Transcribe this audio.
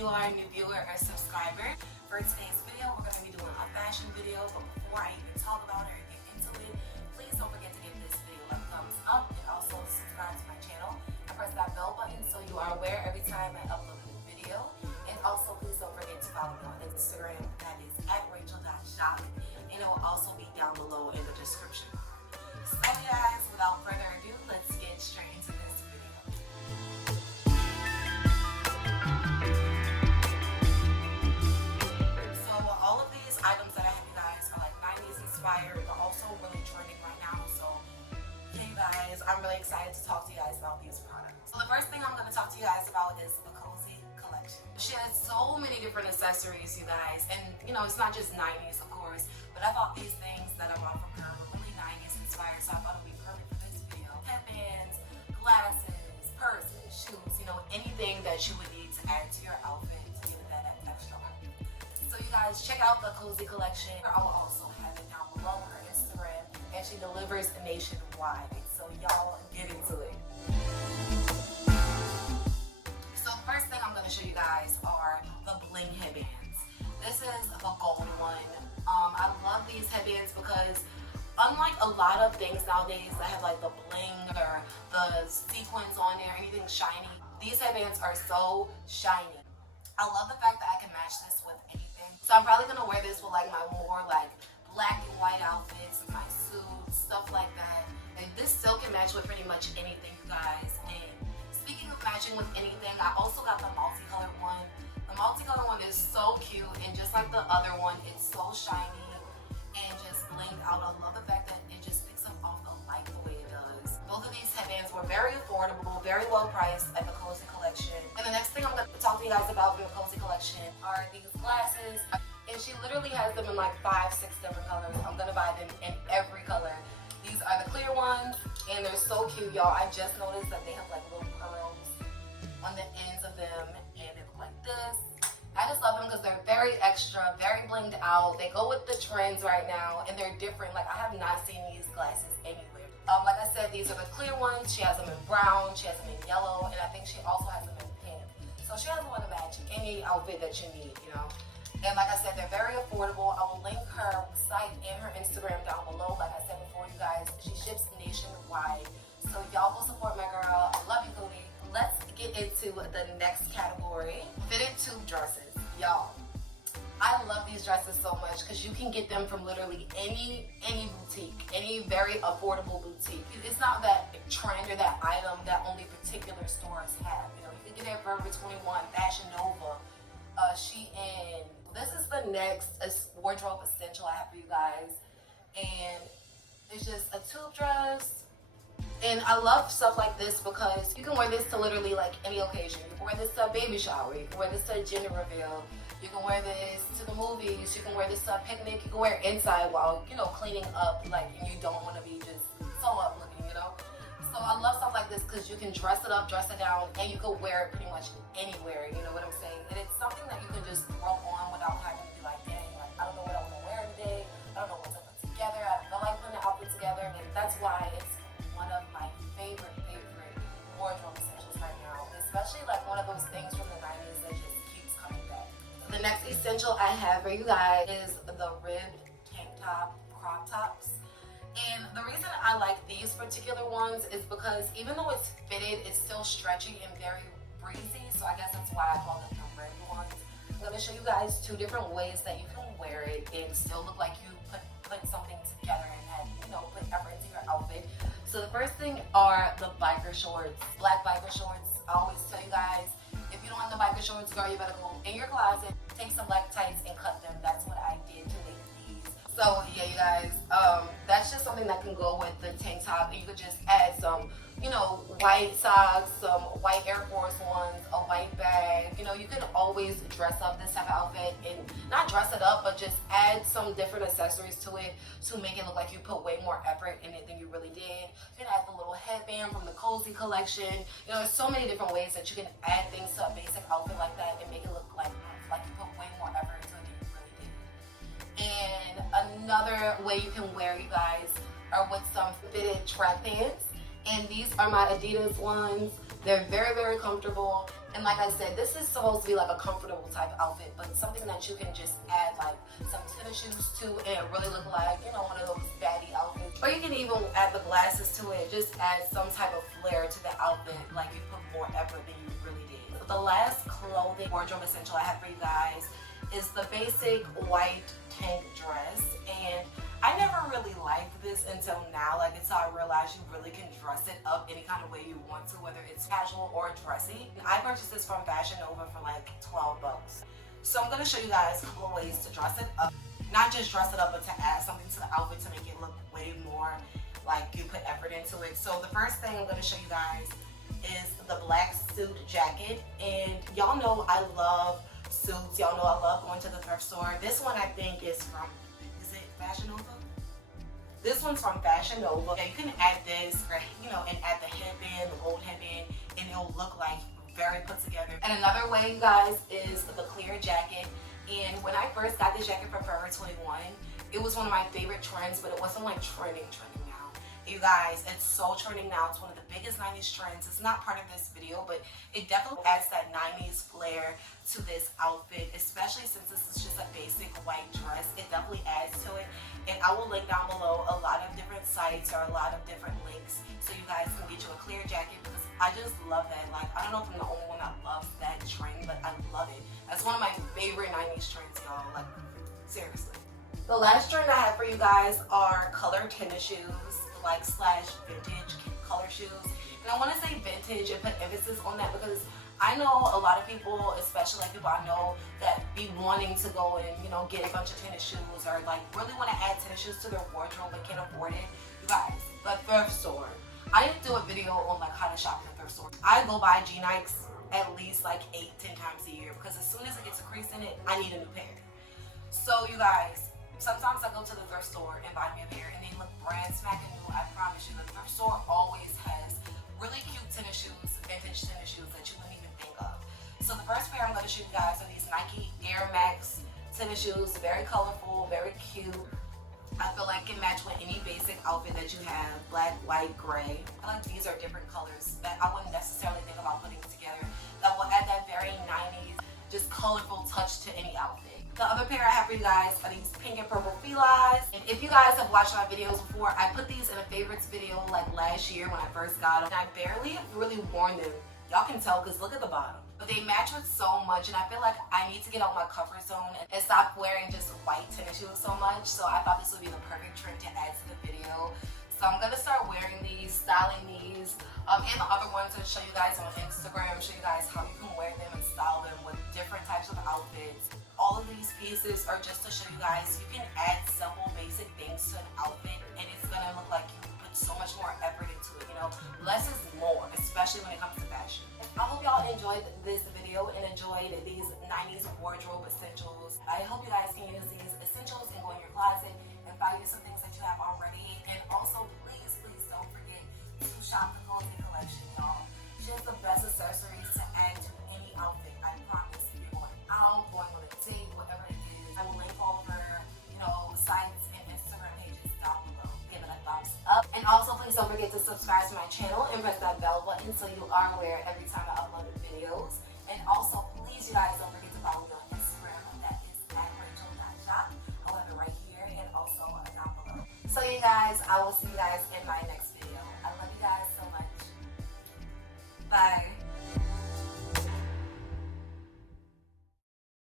you are a new viewer or subscriber. For today's video, we're going to be doing a fashion video, but before I even talk about it or get into it, please don't forget to give this video a thumbs up and also subscribe to my channel and press that bell button so you are aware every time I upload a new video. And also, please don't forget to follow me on Instagram, that is @rachel.shop, and it will also be down below in the description. So guys, without further ado, let's get straight into this video. So all of these items that I have, you guys, are like 90s inspired, but also really trending right now. So hey guys, I'm really excited to talk to you guys about these products. So the first thing I'm going to talk to you guys about is the Kozy collection. She has so many different accessories, you guys, and you know, it's not just 90s, of course, but I thought these things that I bought from her were really 90s inspired, so I thought it would be perfect for this video. Headbands, glasses, purses, shoes, you know, anything that you would need to add to your outfit to give it that extra height. So you guys, check out the Kozy collection. I will also have it down below on her Instagram, and she delivers nationwide. So y'all get into it. So the first thing I'm going to show you guys are the bling headbands. This is the gold one. I love these headbands because unlike a lot of things nowadays that have like the bling or the sequins on there, anything shiny, these headbands are so shiny. I love the fact that I can match this with anything. So I'm probably gonna wear this with like my more like black and white outfits, my suits, stuff like that. And this still can match with pretty much anything, you guys. And speaking of matching with anything, I also got the multicolored one. The multicolored one is so cute, and just like the other one, it's so shiny and just blinged out. I love the fact that it just picks up off the light the way it does. Both of these headbands were very affordable, very well priced at the Kozy collection. And the next thing I'm going to talk to you guys about from the Kozy collection are these glasses. And she literally has them in like 5, 6 different colors. I'm going to buy them in every color. These are the clear ones, and they're so cute, y'all. I just noticed that they have like little pearls on the ends of them, and they look like this. I just love them because they're very extra, very blinged out. They go with the trends right now, and they're different. Like, I have not seen these glasses anywhere. Like I said, these are the clear ones. She has them in brown, she has them in yellow, and I think she also has them in pink. So she has one to match any outfit that you need, you know. And like I said, they're very affordable. I will link her site and her Instagram down below. Like I said before, you guys, she ships nationwide. So y'all go support my girl. I love you, Kozy. Let's get into the next category. Fitted tube dresses. Y'all, I love these dresses so much because you can get them from literally any boutique, any very affordable boutique. It's not that trend or that item that only particular stores have. You know, you can get it at Forever 21, Fashion Nova, Shein. This is the next wardrobe essential I have for you guys, and it's just a tube dress. And I love stuff like this because you can wear this to literally like any occasion. You can wear this to a baby shower, you can wear this to a gender reveal, you can wear this to the movies, you can wear this to a picnic, you can wear it inside while, you know, cleaning up, like, and you don't want to be just so up looking, you know. So I love stuff like this because you can dress it up, dress it down, and you can wear it pretty much anywhere, you know what I'm saying? And it's something that you can just throw on without having to be like, dang, like, I don't know what I want to wear today, I don't know what to put together, I feel like putting the outfit together, and that's why it's one of my favorite wardrobe essentials right now, especially like one of those things from the 90s that just keeps coming back. The next essential I have for you guys is the ribbed tank top, crop tops. And the reason I like these particular ones is because even though it's fitted, it's still stretchy and very breezy, so I guess that's why I call them the ribbed ones. I'm going to show you guys 2 different ways that you can wear it and still look like you put something together and had, you know, put effort into your outfit. So the first thing are the biker shorts, black biker shorts. I always tell you guys, if you don't have the biker shorts, girl, you better go in your closet, take some black tights and cut them. That's what I did to make these. So yeah, you guys, that's just something that can go with the tank top. And you could just add some, you know, white socks, some white Air Force Ones, a white bag. You know, you can always dress up this type of outfit, and not dress it up, but just add some different accessories to it to make it look like you put way more effort in it than you really did. You can add the little headband from the Kozy collection. You know, there's so many different ways that you can add things to a basic outfit like that and make it look like you put way more effort into it than you really did. And another way you can wear, you guys, are with some fitted track pants. And these are my Adidas ones. They're very, very comfortable. And like I said, this is supposed to be like a comfortable type outfit, but something that you can just add like some tennis shoes to and really look like, you know, one of those baddie outfits. Or you can even add the glasses to it. Just add some type of flair to the outfit, like you put more effort than you really did. The last clothing wardrobe essential I have for you guys is the basic white tank dress. And I never really liked this until now, like until I realized you really can dress it up any kind of way you want to, whether it's casual or dressy. I purchased this from Fashion Nova for like 12 bucks. So I'm gonna show you guys a couple of ways to dress it up. Not just dress it up, but to add something to the outfit to make it look way more like you put effort into it. So the first thing I'm gonna show you guys is the black suit jacket. And y'all know I love suits. Y'all know I love going to the thrift store. This one I think is from, is it Fashion Nova? This one's from Fashion Nova. Yeah, you can add this, you know, and add the headband, the gold headband, and it'll look like very put together. And another way, you guys, is the clear jacket. And when I first got this jacket for Forever 21, it was one of my favorite trends, but it wasn't like trending now. You guys, it's so trending now. It's one of the biggest 90s trends. It's not part of this video, but it definitely adds that 90s flair to this outfit, especially since this is just a basic white dress. It definitely adds to it. And I will link down below a lot of different sites or a lot of different links so you guys can get you a clear jacket, because I just love that. Like, I don't know if I'm the only one that loves that trend, but I love it. That's one of my favorite 90s trends, y'all. Like, seriously. The last trend I have for you guys are color tennis shoes, like slash vintage color shoes. And I want to say vintage and put emphasis on that because I know a lot of people, especially like people I know, that be wanting to go and, you know, get a bunch of tennis shoes or like really want to add tennis shoes to their wardrobe but can't afford it. You guys, the thrift store. I didn't do a video on like how to shop at the thrift store. I go buy G-Nikes at least like 8-10 times a year because as soon as it gets a crease in it, I need a new pair. So you guys, sometimes I go to the thrift store and buy me a pair and they look brand smacking new. I promise you, the thrift store always has really cute tennis shoes, vintage tennis shoes that you wouldn't even think of. So the first pair I'm going to show you guys are these Nike Air Max tennis shoes. Very colorful, very cute. I feel like can match with any basic outfit that you have, black, white, gray. I like these are different colors that I wouldn't necessarily think about putting together that will add that very 90s, just colorful touch to any outfit. The other pair I have for you guys are these pink and purple Felines. And if you guys have watched my videos before, I put these in a favorites video like last year when I first got them. And I barely really worn them. Y'all can tell because look at the bottom. But they match with so much and I feel like I need to get out my comfort zone and stop wearing just white tennis shoes so much. So I thought this would be the perfect trend to add to the video. So I'm going to start wearing these, styling these, and the other ones to show you guys on Instagram, show you guys how you can wear them and style them with different types of outfits. All of these pieces are just to show you guys you can add simple, basic things to an outfit and it's going to look like you put so much more effort into it, you know. Less is more, especially when it comes to fashion. I hope y'all enjoyed this video and enjoyed these 90s wardrobe essentials. I hope you guys can use these essentials and go in your closet and buy you some things that you have already. And also, please don't forget to shop the Kozy collection, y'all. Just the best accessories to add to any outfit. I promise. If you're going out, going on a date, whatever it is, I will link all of her, you know, sites and Instagram pages down below. Give it a thumbs up. And also, please don't forget to subscribe to my channel and press that bell button so you are aware every time I upload videos. And also, please, you guys, don't forget to follow me on Instagram. That is @rachel.shop. I'll have it right here and also down below. So you guys, I will see you guys in my next video. I love you guys so much. Bye.